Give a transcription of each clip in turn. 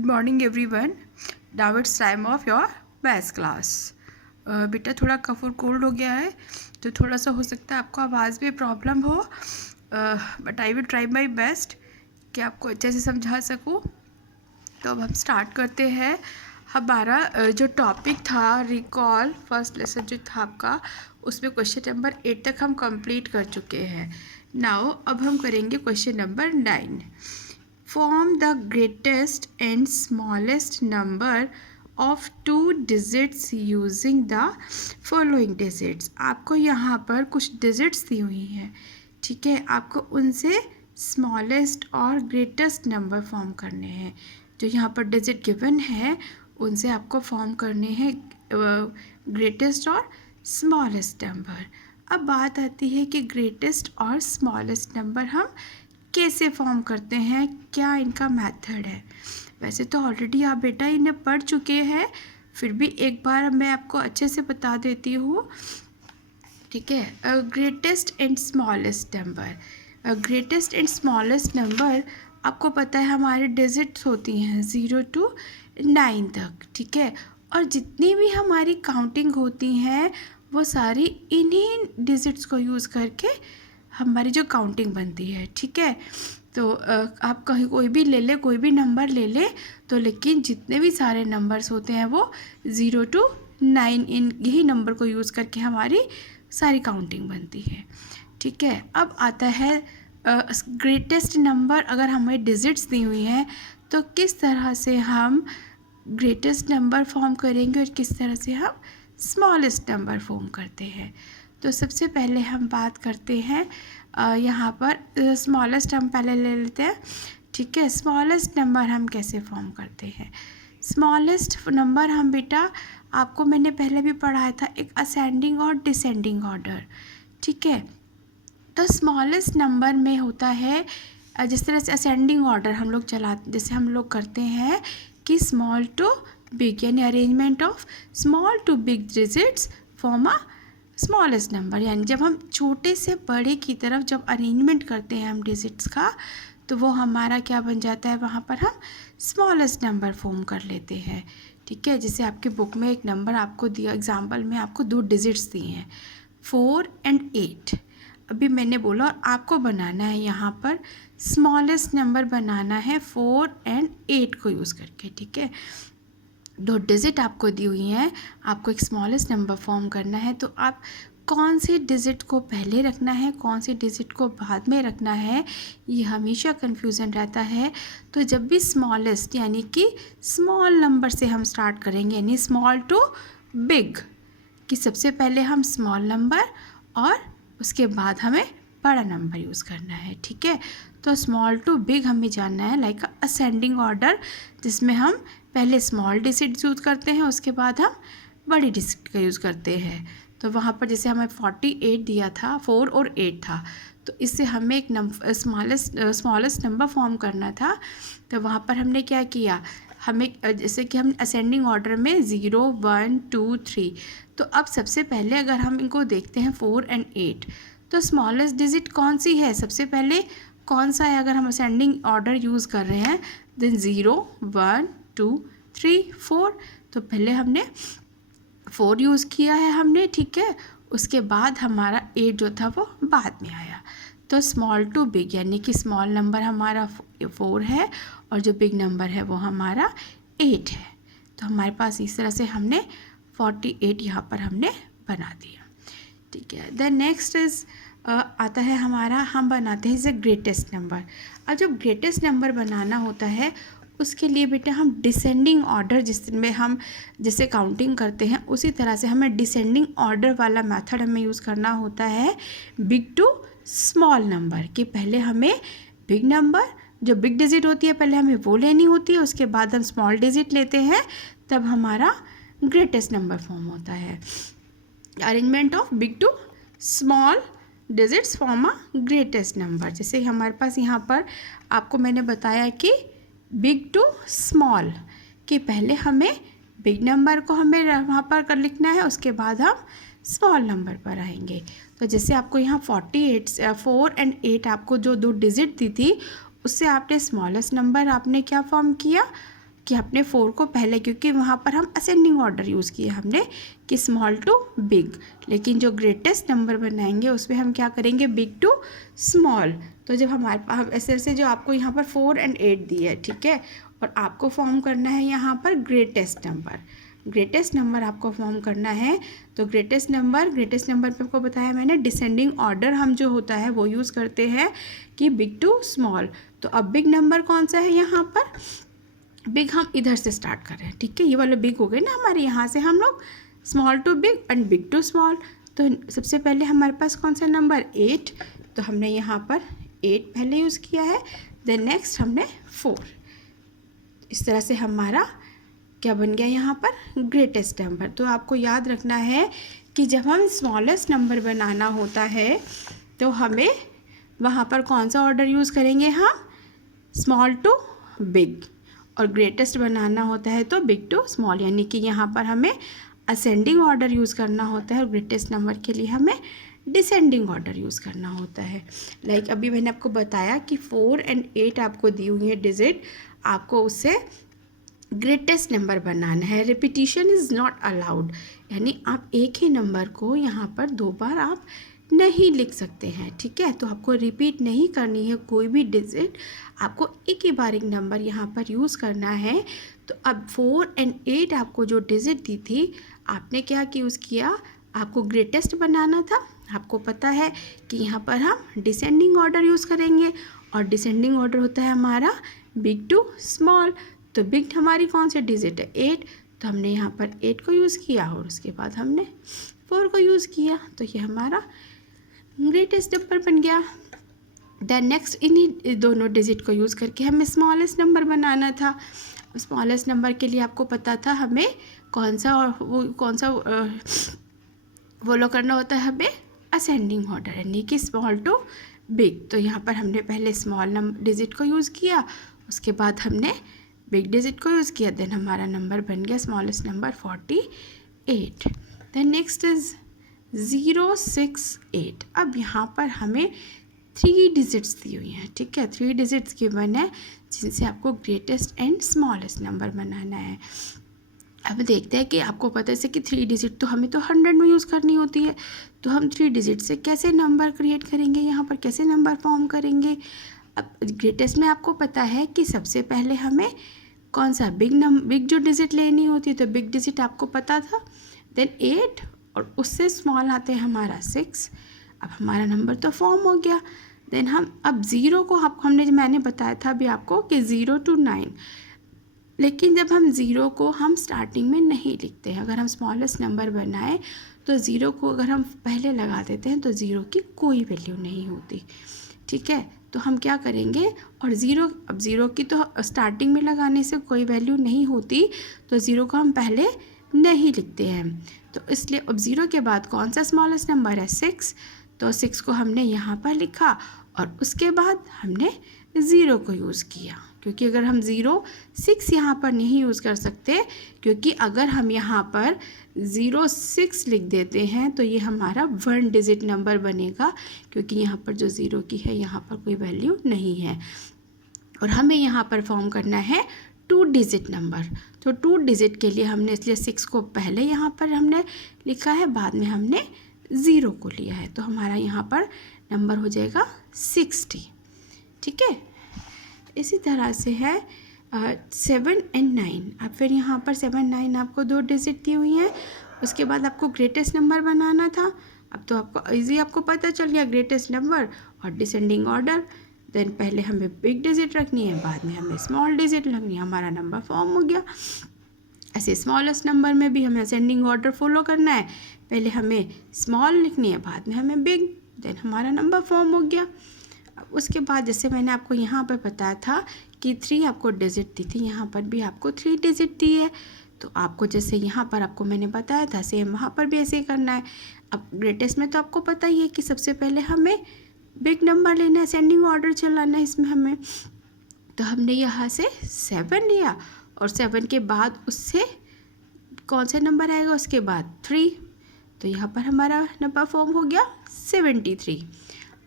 Good morning everyone. Now it's time of your maths class. बेटा थोड़ा कफ और cold हो गया है तो थोड़ा सा हो सकता है आपको आवाज़ में प्रॉब्लम हो, but I will try my best कि आपको अच्छे से समझा सकूँ। तो अब हम स्टार्ट करते हैं। हमारा जो टॉपिक था रिकॉल फर्स्ट लेसन जो था आपका, उसमें क्वेश्चन नंबर 8 तक हम कंप्लीट कर चुके हैं। नाउ अब हम करेंगे question number 9। Form the greatest and smallest number of 2 digits using the following digits। आपको यहाँ पर कुछ डिजिट्स दी हुई हैं, ठीक है। आपको उनसे स्मॉलेस्ट और ग्रेटेस्ट नंबर फॉर्म करने हैं। जो यहाँ पर डिजिट गिवन है उनसे आपको फॉर्म करने हैं ग्रेटेस्ट और स्मॉलेस्ट नंबर। अब बात आती है कि ग्रेटेस्ट और स्मॉलेस्ट नंबर हम कैसे फॉर्म करते हैं, क्या इनका मेथड है। वैसे तो ऑलरेडी आप बेटा इन्हें पढ़ चुके हैं, फिर भी एक बार मैं आपको अच्छे से बता देती हूँ, ठीक है। Greatest and smallest number, greatest and smallest number आपको पता है हमारे डिजिट्स होती हैं 0 to 9 तक, ठीक है। और जितनी भी हमारी काउंटिंग होती हैं वो सारी इन्हीं डिजिट्स को यूज़ करके हमारी जो काउंटिंग बनती है, ठीक है। तो आप कहीं कोई भी ले ले, कोई भी नंबर ले ले, तो लेकिन जितने भी सारे नंबर्स होते हैं वो 0 to 9 इन यही नंबर को यूज़ करके हमारी सारी काउंटिंग बनती है, ठीक है। अब आता है ग्रेटेस्ट नंबर। अगर हमें डिजिट्स दी हुई हैं तो किस तरह से हम ग्रेटेस्ट नंबर फॉर्म करेंगे और किस तरह से हम स्मॉलेस्ट नंबर फॉर्म करते हैं। तो सबसे पहले हम बात करते हैं यहाँ पर स्मॉलेस्ट हम पहले ले लेते हैं, ठीक है। स्मॉलेस्ट नंबर हम कैसे फॉर्म करते हैं। स्मॉलेस्ट नंबर हम बेटा आपको मैंने पहले भी पढ़ाया था, एक असेंडिंग और डिसेंडिंग ऑर्डर, ठीक है। तो स्मॉलेस्ट नंबर में होता है जिस तरह से असेंडिंग ऑर्डर हम लोग जैसे हम लोग करते हैं कि स्मॉल टू बिग, यानी arrangement of small to big digits form a smallest number. यानी जब हम छोटे से बड़े की तरफ जब अरेंजमेंट करते हैं हम डिजिट्स का, तो वो हमारा क्या बन जाता है, वहाँ पर हम स्मॉलेस्ट नंबर फॉर्म कर लेते हैं, ठीक है। जैसे आपकी बुक में एक नंबर आपको दिया, एग्जाम्पल में आपको 2 डिजिट्स दिए हैं 4 and 8। अभी मैंने बोला और आपको बनाना है यहाँ पर स्मॉलेस्ट नंबर बनाना है 4 and 8 को यूज़ करके, ठीक है। 2 डिजिट आपको दी हुई हैं, आपको एक स्मॉलेस्ट नंबर फॉर्म करना है। तो आप कौन से डिजिट को पहले रखना है, कौन से डिजिट को बाद में रखना है, ये हमेशा कन्फ्यूज़न रहता है। तो जब भी स्मॉलेस्ट यानी कि स्मॉल नंबर से हम स्टार्ट करेंगे, यानी स्मॉल टू बिग, कि सबसे पहले हम स्मॉल नंबर और उसके बाद हमें बड़ा नंबर यूज़ करना है, ठीक है। तो स्मॉल टू बिग हमें जानना है लाइक असेंडिंग ऑर्डर, जिसमें हम पहले स्मॉल डिजिट यूज़ करते हैं, उसके बाद हम बड़ी डिजिट का यूज़ करते हैं। तो वहाँ पर जैसे हमें 48 दिया था, 4 और 8 था, तो इससे हमें एक स्मॉलेस्ट नंबर फॉर्म करना था। तो वहाँ पर हमने क्या किया, हमें जैसे कि हम असेंडिंग ऑर्डर में 0 1 2 3, तो अब सबसे पहले अगर हम इनको देखते हैं 4 and 8, तो स्मॉलेस्ट डिजिट कौन सी है, सबसे पहले कौन सा है। अगर हम असेंडिंग ऑर्डर यूज़ कर रहे हैं देन 0 1 2 3 4, तो पहले हमने 4 यूज़ किया है हमने, ठीक है। उसके बाद हमारा 8 जो था वो बाद में आया। तो स्मॉल टू बिग यानी कि स्मॉल नंबर हमारा 4 है और जो बिग नंबर है वो हमारा 8 है। तो हमारे पास इस तरह से हमने 48 यहाँ पर हमने बना दिया, ठीक है। द नेक्स्ट इज़ आता है हमारा, हम बनाते हैं इसे ग्रेटेस्ट नंबर। अब जब ग्रेटेस्ट नंबर बनाना होता है उसके लिए बेटा हम डिसेंडिंग ऑर्डर, जिसमें हम जैसे काउंटिंग करते हैं उसी तरह से हमें डिसेंडिंग ऑर्डर वाला मेथड हमें यूज़ करना होता है बिग टू स्मॉल नंबर। कि पहले हमें बिग नंबर, जो बिग डिजिट होती है पहले हमें वो लेनी होती है, उसके बाद हम स्मॉल डिजिट लेते हैं, तब हमारा ग्रेटेस्ट नंबर फॉर्म होता है। Arrangement of big to small digits form a greatest number. जैसे हमारे पास यहाँ पर आपको मैंने बताया कि बिग टू स्मॉल, कि पहले हमें बिग नंबर को हमें वहाँ पर कर लिखना है, उसके बाद हम स्मॉल नंबर पर आएंगे। तो जैसे आपको यहाँ 48 4 and 8 आपको जो 2 डिजिट दी थी उससे आपने स्मॉलेस्ट नंबर आपने क्या फॉर्म किया कि हमने 4 को पहले, क्योंकि वहाँ पर हम असेंडिंग ऑर्डर यूज़ किया हमने कि स्मॉल टू बिग, लेकिन जो ग्रेटेस्ट नंबर बनाएंगे उसमें हम क्या करेंगे, बिग टू स्मॉल। तो जब हमारे ऐसे ऐसे जो आपको यहाँ पर 4 और 8 दिए है, ठीक है, और आपको फॉर्म करना है यहाँ पर ग्रेटेस्ट नंबर आपको फॉर्म करना है। तो ग्रेटेस्ट नंबर पे आपको बताया मैंने डिसेंडिंग ऑर्डर हम जो होता है वो यूज़ करते हैं कि बिग टू स्मॉल। तो अब बिग नंबर कौन सा है यहाँ पर, बिग हम इधर से स्टार्ट कर रहे हैं, ठीक है, ये वाला बिग हो गए ना हमारे, यहाँ से हम लोग small to big and big to small. तो सबसे पहले हमारे पास कौन सा नंबर 8, तो हमने यहाँ पर 8 पहले यूज़ किया है, देन नेक्स्ट हमने 4। इस तरह से हमारा क्या बन गया यहाँ पर, ग्रेटेस्ट नंबर। तो आपको याद रखना है कि जब हम स्मॉलेस्ट नंबर बनाना होता है तो हमें वहाँ पर कौन सा ऑर्डर यूज़ करेंगे, हम स्मॉल टू बिग, और ग्रेटेस्ट बनाना होता है तो बिग टू स्मॉल, यानी कि यहाँ पर हमें असेंडिंग ऑर्डर यूज़ करना होता है और ग्रेटेस्ट नंबर के लिए हमें डिसेंडिंग ऑर्डर यूज़ करना होता है। लाइक अभी मैंने आपको बताया कि 4 और 8 आपको दी हुई है डिजिट, आपको उससे ग्रेटेस्ट नंबर बनाना है। रिपीटिशन इज़ नॉट अलाउड, यानी आप एक ही नंबर को यहाँ पर 2 बार आप नहीं लिख सकते हैं, ठीक है। तो आपको रिपीट नहीं करनी है कोई भी डिजिट, आपको एक ही बार एक नंबर यहाँ पर यूज़ करना है। तो अब 4 और 8 आपको जो डिजिट दी थी, आपने क्या यूज़ किया, आपको ग्रेटेस्ट बनाना था। आपको पता है कि यहाँ पर हम डिसेंडिंग ऑर्डर यूज़ करेंगे, और डिसेंडिंग ऑर्डर होता है हमारा बिग टू स्मॉल। तो बिग हमारी कौन सी डिजिट है, 8, तो हमने यहाँ पर 8 को यूज़ किया और उसके बाद हमने 4 को यूज़ किया, तो ये हमारा ग्रेटेस्ट नंबर बन गया। देन नेक्स्ट इन्हीं दोनों डिजिट को यूज़ करके हमें स्मॉलेस्ट नंबर बनाना था। स्मॉलेस्ट नंबर के लिए आपको पता था हमें कौन सा फॉलो करना होता है, हमें असेंडिंग ऑर्डर, यानी कि स्मॉल टू बिग। तो यहाँ पर हमने पहले स्मॉल डिजिट को यूज़ किया, उसके बाद हमने बिग डिजिट को यूज़ किया, देन हमारा नंबर बन गया smallest number 48। Then next is 068। अब यहाँ पर हमें 3 डिजिट्स दी हुई हैं, ठीक है, 3 डिजिट्स गिवन है जिनसे आपको ग्रेटेस्ट एंड स्मॉलेस्ट नंबर बनाना है। अब देखते हैं कि आपको पता है कि 3 डिजिट तो हमें तो 100 में यूज़ करनी होती है, तो हम 3 डिजिट से कैसे नंबर क्रिएट करेंगे, यहाँ पर कैसे नंबर फॉर्म करेंगे। अब ग्रेटेस्ट में आपको पता है कि सबसे पहले हमें कौन सा बिग जो डिजिट लेनी होती है, तो बिग डिजिट आपको पता था, देन 8, और उससे स्मॉल आते हैं हमारा 6। अब हमारा नंबर तो फॉर्म हो गया। देन हम अब 0 को मैंने बताया था अभी आपको कि 0 to 9, लेकिन जब हम 0 को हम स्टार्टिंग में नहीं लिखते हैं, अगर हम स्मॉलेस्ट नंबर बनाए तो 0 को अगर हम पहले लगा देते हैं तो 0 की कोई वैल्यू नहीं होती, ठीक है। तो हम क्या करेंगे, और 0 की तो स्टार्टिंग में लगाने से कोई वैल्यू नहीं होती, तो 0 को हम पहले नहीं लिखते हैं। तो इसलिए अब 0 के बाद कौन सा स्मॉलेस्ट नंबर है, 6, तो 6 को हमने यहाँ पर लिखा और उसके बाद हमने 0 को यूज़ किया, क्योंकि अगर हम 6 यहाँ पर नहीं यूज़ कर सकते, क्योंकि अगर हम यहाँ पर 06 लिख देते हैं तो ये हमारा 1 डिजिट नंबर बनेगा, क्योंकि यहाँ पर जो 0 की है यहाँ पर कोई वैल्यू नहीं है, और हमें यहाँ पर फॉर्म करना है 2 डिजिट नंबर। तो 2 डिजिट के लिए हमने इसलिए 6 को पहले यहाँ पर हमने लिखा है, बाद में हमने 0 को लिया है, तो हमारा यहाँ पर नंबर हो जाएगा 60, ठीक है। इसी तरह से है 7 और 9। अब फिर यहाँ पर 7, 9 आपको 2 डिजिट दी हुई हैं, उसके बाद आपको ग्रेटेस्ट नंबर बनाना था। अब तो आपको ईजी आपको पता चल गया ग्रेटेस्ट नंबर और डिसेंडिंग ऑर्डर। देन पहले हमें बिग डिजिट रखनी है, बाद में हमें स्मॉल डिजिट रखनी है, हमारा नंबर फॉर्म हो गया। ऐसे स्मॉलेस्ट नंबर में भी हमें असेंडिंग ऑर्डर फॉलो करना है, पहले हमें स्मॉल लिखनी है, बाद में हमें बिग, देन हमारा नंबर फॉर्म हो गया। उसके बाद जैसे मैंने आपको यहाँ पर बताया था कि 3 आपको डिजिट दी थी, यहाँ पर भी आपको 3 डिजिट दी है, तो आपको जैसे यहाँ पर आपको मैंने बताया था सेम वहाँ पर भी ऐसे ही करना है। अब ग्रेटेस्ट में तो आपको पता ही है कि सबसे पहले हमें बिग नंबर लेना है, असेंडिंग ऑर्डर चलाना है इसमें हमें, तो हमने यहाँ से 7 लिया, और 7 के बाद उससे कौन सा नंबर आएगा, उसके बाद 3, तो यहाँ पर हमारा नंबर फॉर्म हो गया 73।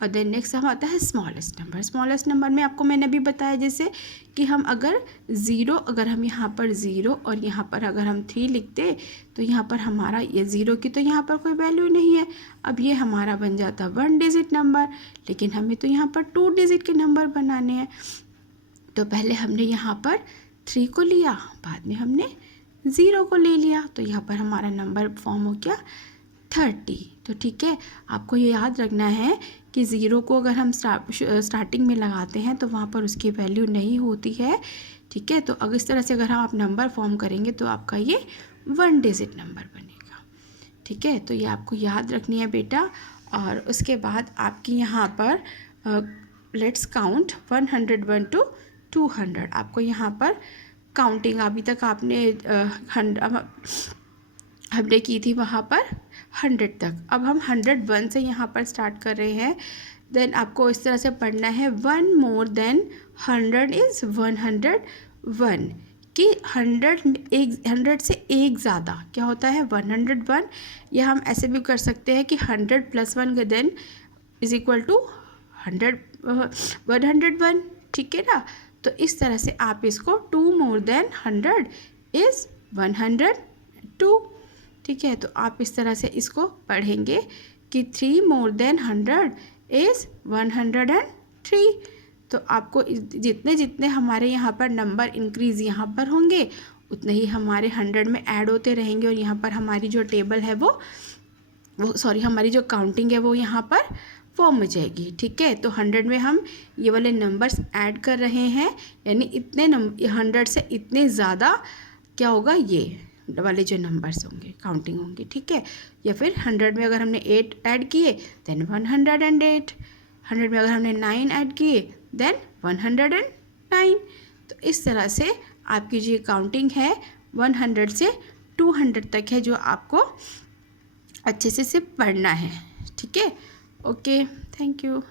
और देन नेक्स्ट हम आता है स्मॉलेस्ट नंबर। स्मॉलेस्ट नंबर में आपको मैंने अभी बताया जैसे कि हम अगर हम यहाँ पर 0 और यहाँ पर अगर हम 3 लिखते तो यहाँ पर हमारा ये 0 की तो यहाँ पर कोई वैल्यू नहीं है। अब ये हमारा बन जाता 1 डिजिट नंबर, लेकिन हमें तो यहाँ पर 2 डिजिट के नंबर बनाने हैं। तो पहले हमने यहाँ पर 3 को लिया, बाद में हमने 0 को ले लिया, तो यहाँ पर हमारा नंबर फॉर्म हो गया 30। तो ठीक है, आपको ये याद रखना है कि 0 को अगर हम स्टार्टिंग में लगाते हैं तो वहाँ पर उसकी वैल्यू नहीं होती है। ठीक है, तो अगर इस तरह से अगर हम आप नंबर फॉर्म करेंगे तो आपका ये 1 डिजिट नंबर बनेगा। ठीक है, तो ये आपको याद रखनी है बेटा। और उसके बाद आपकी यहाँ पर लेट्स काउंट 101 to 200। आपको यहाँ पर काउंटिंग अभी तक आपने हमने की थी वहाँ पर 100 तक। अब हम 101 से यहाँ पर स्टार्ट कर रहे हैं। देन आपको इस तरह से पढ़ना है 1 more than 100 is 101, कि 100 से एक ज़्यादा क्या होता है 101। या हम ऐसे भी कर सकते हैं कि 100 + 1 देन इज इक्वल टू 101। ठीक है ना, तो इस तरह से आप इसको 2 more than 100 is 102। ठीक है, तो आप इस तरह से इसको पढ़ेंगे कि 3 more than 100 is 103। तो आपको जितने जितने हमारे यहाँ पर नंबर इंक्रीज़ यहाँ पर होंगे उतने ही हमारे 100 में ऐड होते रहेंगे, और यहाँ पर हमारी जो टेबल है हमारी जो काउंटिंग है वो यहाँ पर फॉर्म हो जाएगी। ठीक है, तो 100 में हम ये वाले नंबर्स ऐड कर रहे हैं, यानी इतने 100 से इतने ज़्यादा क्या होगा ये वाले जो नंबर्स होंगे काउंटिंग होंगी। ठीक है, या फिर 100 में अगर हमने 8 ऐड किए देन 108, 100 में अगर हमने 9 ऐड किए देन 109। तो इस तरह से आपकी जो काउंटिंग है 100 से 200 तक है, जो आपको अच्छे से सिर्फ पढ़ना है। ठीक है, ओके, थैंक यू।